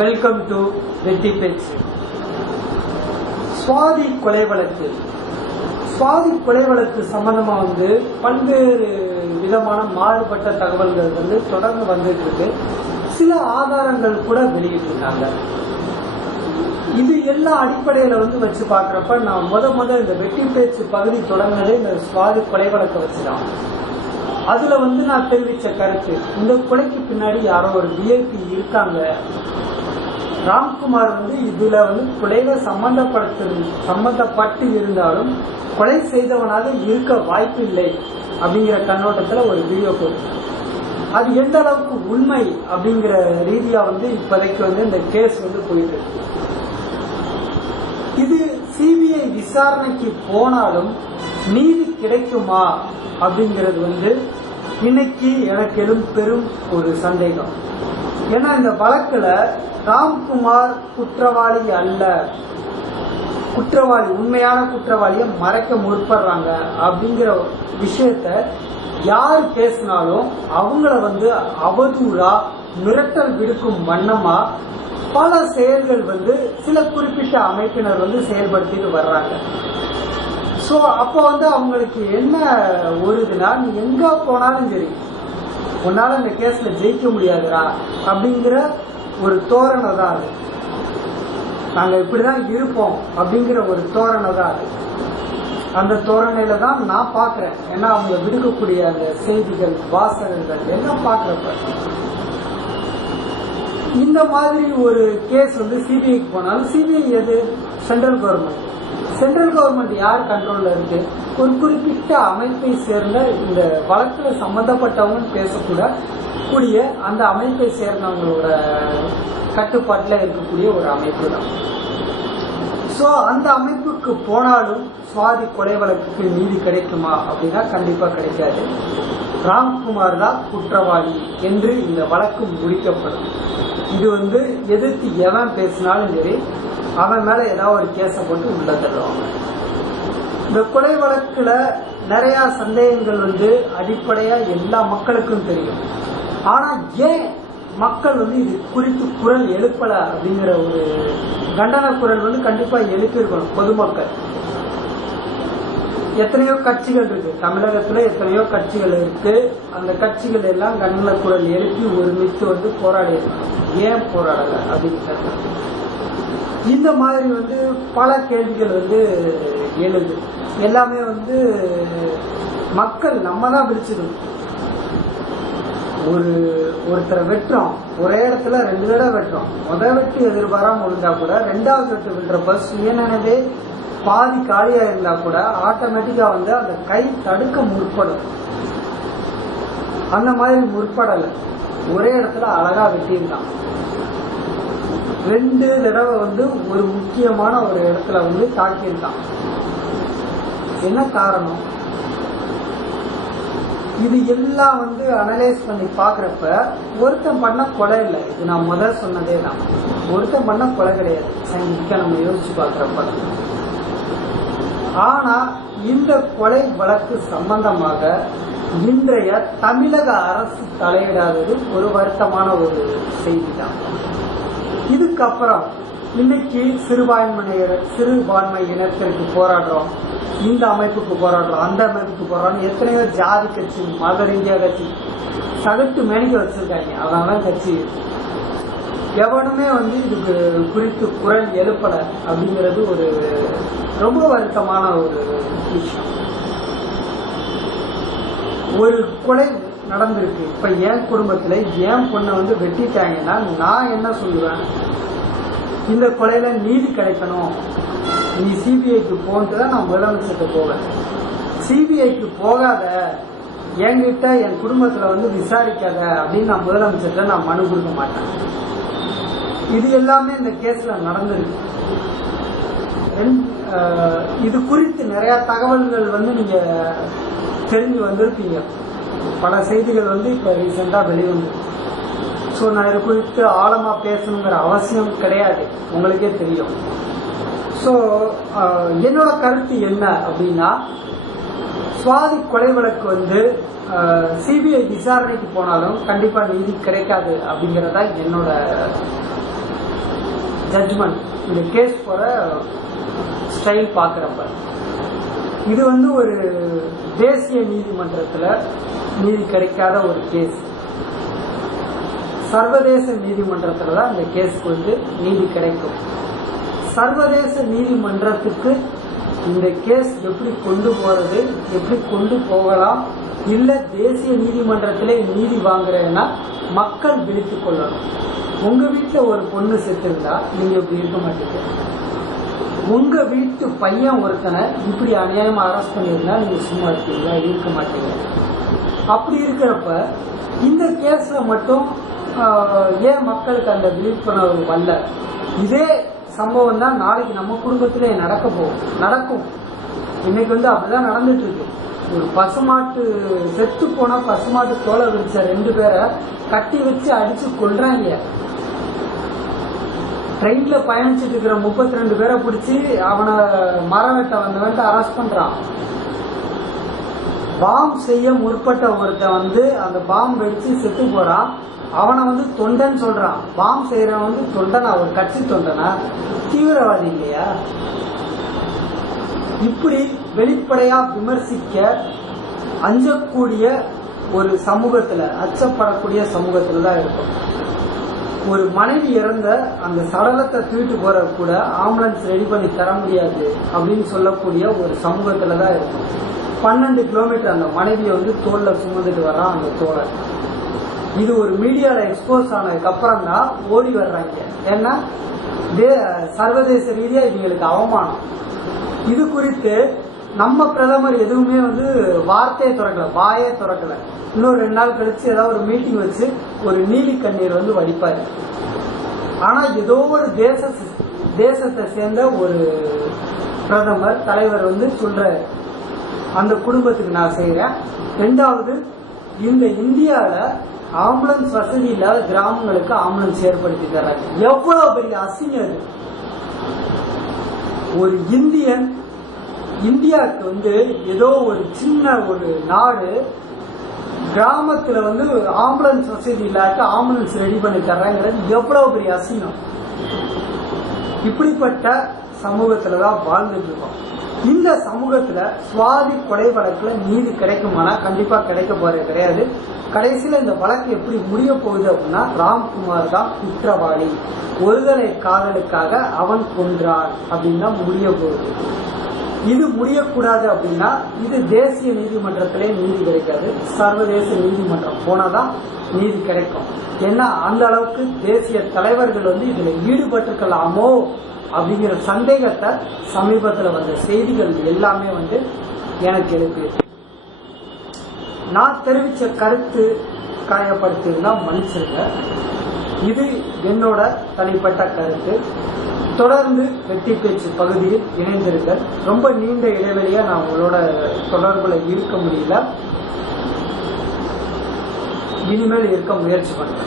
Welcome to வெட்டி பேச்சு. சுவாதி கொலை வழக்கு சம்பந்தமா பல்வேறு விதமான மாறுபட்ட தகவல்கள் தொடர்ந்து வந்துட்டு இருக்கு. சில ஆதாரங்கள் கூட வெளியிட்டிருக்காங்க. இது எல்லா அடிப்படையில வச்சு பாக்குறப்ப நான் முத இந்த வெட்டி பேச்சு பகுதி தொடங்கினதே இந்த சுவாதி கொலை வழக்கை வச்சுதான். அதுல நான் தெரிவிச்ச கருத்து, இந்த கொலைக்கு பின்னாடி யாரோ ஒரு விஐபி இருக்காங்க. ராம்குமார் இதுல கொலையில சம்பந்தப்பட்டு இருந்தாலும் கொலை செய்தவனாக இருக்க வாய்ப்பு இல்லை அப்படிங்கிற கண்ணோட்டத்துல ஒரு வீடியோ போட்டு, அது எந்த அளவுக்கு உண்மை அப்படிங்கிற ரீதியா இப்போதைக்கு இந்த கேஸ் போயிட்டு இருக்கு. இது சிபிஐ விசாரணைக்கு போனாலும் நீதி கிடைக்குமா அப்படிங்கிறது இன்னைக்கு எனக்கு பெரும் ஒரு சந்தேகம். ஏன்னா இந்த வழக்குல ராம்குமார் குற்றவாளி அல்ல, உண்மையான குற்றவாளியை மறைக்க முற்படுறாங்க அப்படிங்கிற விஷயத்த யார் பேசினாலும் அவங்கள அவதூறா மிரட்டல் விடுக்கும் வண்ணமா பல செயல்கள் சில குறிப்பிட்ட அமைப்பினர் செயல்படுத்திட்டு வர்றாங்க. சோ அப்போ அவங்களுக்கு என்ன ஒருதுன்னா, நீ எங்க போனாலும் சரி உன்னால இந்த கேஸ்ல ஜெயிக்க முடியாதுடா அப்படிங்கிற ஒரு தோரணை தான் அது. நாங்க இப்படிதான் இருப்போம் அப்படிங்கிற ஒரு தோரணை தான் அது. அந்த தோரணையில தான் நான் பாக்குறேன். ஏன்னா அவங்க விடுக்கக்கூடிய அந்த செய்திகள், வாசகங்கள் எல்லாம் பாக்குறப்ப இந்த மாதிரி ஒரு கேஸ் சிபிஐக்கு போனாலும், சிபிஐ எது? சென்ட்ரல் கவர்மெண்ட் யார் கண்ட்ரோல்ல இருக்கு? ஒரு குறிப்பிட்ட அமைப்பை சேர்ந்த, இந்த வழக்குல சம்பந்தப்பட்டவங்க பேசக்கூட அந்த அமைப்பை சேர்ந்தவங்களோட கட்டுப்பாட்டில் இருக்கக்கூடிய ஒரு அமைப்பு தான். சோ அந்த அமைப்புக்கு போனாலும் சுவாதி கொலை வழக்குக்கு நீதி கிடைக்குமா அப்படின்னா கண்டிப்பா கிடைக்காது. ராம்குமார் தான் குற்றவாளி என்று இந்த வழக்கு முடிக்கப்படும். இது எதிர்த்து எவன் பேசினாலும் சரி அவன் மேல ஏதாவது ஒரு கேஸை போட்டு உள்ள தள்ளுவாங்க. இந்த கொலை வழக்குல நிறைய சந்தேகங்கள் அடிப்படையா எல்லா மக்களுக்கும் தெரியும். ஆனா ஏன் மக்கள் இது குறித்து குரல் எழுப்பல அப்படிங்கிற ஒரு கண்டன குரல் கண்டிப்பா எழுப்பியிருக்கணும். பொதுமக்கள் எத்தனையோ கட்சிகள் இருக்கு தமிழகத்துல, எத்தனையோ கட்சிகள் இருக்கு. அந்த கட்சிகள் எல்லாம் கண்டன குரல் எழுப்பி ஒருமித்து போராடி இருக்கணும். ஏன் போராடல அப்படின்னு இந்த மாதிரி பல கேள்விகள் எழுது. எல்லாமே மக்கள் நம்ம தான் பிடிச்சிடும். ஒருத்தரை வெட்டுறோம், ஒரே இடத்துல 2 தடவை வெட்டுறோம். வெட்டு எதிர்பாராம விழுந்தா கூட 2வது வெட்டு விடுறப்ப சுயநினைவே பாதி காலியா இருந்தா கூட ஆட்டோமேட்டிக்கா அந்த கை தடுக்க முற்படும். அந்த மாதிரி முற்படல, ஒரே இடத்துல அழகா வெட்டியிருந்தான். 2 தடவை ஒரு முக்கியமான ஒரு இடத்துல தாக்கியிருந்தான். என்ன காரணம்? இது எல்லாம் அனலைஸ் பண்ணி பாக்குறப்ப ஒருத்தன் பண்ண கொலை இல்லை. இது நான் முதல் சொன்னதே தான், ஒருத்தன் பண்ண கொலை கிடையாது சயின்டிஃபிக்கா நம்ம யோசிச்சு பாக்குறப்ப. ஆனா இந்த கொலை வழக்கு சம்பந்தமாக இன்றைய தமிழக அரசு தலையிடாதது ஒரு வருத்தமான ஒரு செய்தி தான். இதுக்கப்புறம் இன்னைக்கு சிறுபான்மை இனத்திற்கு போராடுறோம், இந்த அமைப்புக்கு போராடுறோம், அந்த அமைப்புக்கு போராடுறோம். எத்தனையோ ஜாதி கட்சி, மத ரீதியா கட்சி சகட்டு மேனிக்க வச்சிருக்காங்க. அதான் கட்சி எவனுமே இதுக்கு குறித்து குரல் எழுப்பல அப்படிங்கிறது ஒரு ரொம்ப வருத்தமான ஒரு விஷயம். ஒரு கொலை நடந்திருக்கு. இப்ப என் குடும்பத்துல என் பொண்ணை வெட்டிட்டாங்கன்னா நான் என்ன சொல்லுவேன்? இந்த கொலையில நீதி கிடைக்கணும், நீ சிபிஐக்கு போன்ட்டு தான் நான் முதலமைச்சர்கிட்ட போவேன். சிபிஐக்கு போகாத, என்கிட்ட என் குடும்பத்துல விசாரிக்காத அப்படின்னு நான் முதலமைச்சர்கிட்ட நான் மனு கொடுக்க மாட்டேன். இது எல்லாமே இந்த கேஸ்ல நடந்திருக்கு. இது குறித்து நிறைய தகவல்கள் நீங்க தெரிஞ்சு வந்திருப்பீங்க. பல செய்திகள் இப்ப ரீசெண்டா வெளிவந்து. சோ நான் இது குறித்து ஆழமா பேசணுங்கிற அவசியம் கிடையாது, உங்களுக்கே தெரியும். சோ என்னோட கருத்து என்ன அப்படின்னா, சுவாதி கொலை வழக்கு சிபிஐ விசாரணைக்கு போனாலும் கண்டிப்பா நீதி கிடைக்காது அப்படிங்கறதா என்னோட ஜட்ஜ்மெண்ட், இந்த கேஸ் போற ஸ்டைல் பார்க்குறப்ப இது வந்து ஒரு தேசிய நீதிமன்றத்தில் நீதி கிடைக்காத ஒரு கேஸ். சர்வதேச நீதிமன்றத்தில் தான் இந்த கேஸ்க்கு வந்து நீதி கிடைக்கும். சர்வதேச நீதிமன்றத்துக்கு இந்த கேஸ் எப்படி கொண்டு போறது, எப்படி கொண்டு போகலாம், இல்ல தேசிய நீதிமன்றத்திலே நீதி வாங்குறேன்னா மக்கள் விழித்துக் கொள்ளணும். உங்க வீட்டுல ஒரு பொண்ணு செத்துருந்தா நீங்க இப்படி இருக்க மாட்டீங்க. உங்க வீட்டு பையன் ஒருத்தனை இப்படி அநியாயமா அரெஸ்ட் பண்ணியிருந்தா நீங்க சும்மா இருக்கீங்களா? இருக்க மாட்டீங்க. அப்படி இருக்கிறப்ப இந்த கேஸ்ல மட்டும் ஏன் மக்களுக்கு அந்த விழிப்புணர்வு வரல? இதே சம்பவம் தான் நாளைக்கு நம்ம குடும்பத்திலே நடக்கும். இன்னைக்கு வந்து அப்படிதான் நடந்துட்டு இருக்கு. ஒரு பசுமாட்டு செத்து போனா பசுமாட்டு தோலை விரிச்ச 2 பேரை கட்டி வச்சு அடிச்சு கொள்றாங்க. ட்ரெயின்ல பயணிச்சுட்டு இருக்கிற 32 பேரை பிடிச்சி அவனை மரம் வெட்ட வந்தவன்ட்டு அரெஸ்ட் பண்றான். பாம்பு செய்ய முற்பட்ட ஒருத்தன் வந்து அந்த பாம்பு வெடிச்சு செத்து போறான். அவனை வந்து தொண்டன் சொல்றான். பாம்பு செய்யறவன் வந்து தொண்டனா? ஒரு கட்சி தொண்டனா? தீவிரவாதி இல்லையா? இப்படி வெளிப்படையா விமர்சிக்க அஞ்சக்கூடிய ஒரு சமூகத்துல, அச்சப்படக்கூடிய சமூகத்துல தான் இருக்கும். ஒரு மனைவி இறந்த அந்த சடலத்தை தூக்கிட்டு போற கூட ஆம்புலன்ஸ் ரெடி பண்ணி தர முடியாது அப்படின்னு சொல்லக்கூடிய ஒரு சமூகத்துல தான் இருக்கும். 12 கிலோமீட்டர் அந்த மனைவியை வந்து தோல்ல சுமந்துட்டு வரான் அந்த தோழர். இது ஒரு மீடியால எக்ஸ்போஸ் ஆனதுக்கு அப்புறம் தான் ஓடி வர்றாங்க. ஏன்னா சர்வதேச ரீதியா இவங்களுக்கு அவமானம். இது குறித்து நம்ம பிரதமர் எதுவுமே வந்து வார்த்தையை திறக்கல, வாயே திறக்கல. இன்னும் 2 நாள் கழிச்சு ஏதாவது ஒரு மீட்டிங் வச்சு ஒரு நீலி கண்ணீர் வந்து வடிப்பாரு. ஆனா ஏதோ ஒரு தேசத்தை சேர்ந்த ஒரு பிரதமர் தலைவர் வந்து சொல்றாரு, அந்த குடும்பத்துக்கு நான் செய்யறேன். 2வது, இந்த இந்தியாவில ஆம்புலன்ஸ் வசதி இல்லாத கிராமங்களுக்கு ஆம்புலன்ஸ் ஏற்படுத்தி தர்றாங்க. எவ்வளவு பெரிய அசிங்கம் அது! ஒரு இந்தியாவுக்கு வந்து ஏதோ ஒரு சின்ன ஒரு நாடு கிராமத்துல வந்து ஆம்புலன்ஸ் வசதி இல்லாத ஆம்புலன்ஸ் ரெடி பண்ணி தர்றாங்கிறது எவ்வளவு பெரிய அசிங்கம்! இப்படிப்பட்ட சமூகத்துலதான் வாழ்ந்துட்டு இருக்கோம். இந்த சமூகத்துல சுவாதி கொலை வழக்குல நீதி கிடைக்குமானா கண்டிப்பா கிடைக்க போறது கிடையாது. கடைசியில இந்த வழக்கு எப்படி முடிய போகுது அப்படின்னா, ராம்குமார் தான் குற்றவாளி, ஒருதலை காதலுக்காக அவன் கொன்றான் அப்படின்னு தான் முடிய போகுது. இது முடியக்கூடாது அப்படின்னா இது தேசிய நீதிமன்றத்திலே நீதி கிடைக்காது, சர்வதேச நீதிமன்றம் போனாதான் நீதி கிடைக்கும். ஏன்னா அந்த அளவுக்கு தேசிய தலைவர்கள் வந்து இதுல ஈடுபட்டிருக்கலாமோ அப்படிங்கிற சந்தேகத்தை சமீபத்தில் வந்த செய்திகள் எல்லாமே வந்து எனக்கு எழுப்பியது. நான் தெரிவிச்ச கருத்து காயப்படுத்தியிருந்தா மன்னிச்சிருங்க. இது என்னோட தனிப்பட்ட கருத்து. தொடர்ந்து வெட்டி பேச்சு பகுதியில் இணைந்திருங்கள். ரொம்ப நீண்ட இடைவெளியா நான் உங்களோட தொடர்புல இருக்க முடியல. இனிமேல் இருக்க முயற்சி பண்ணுறேன்.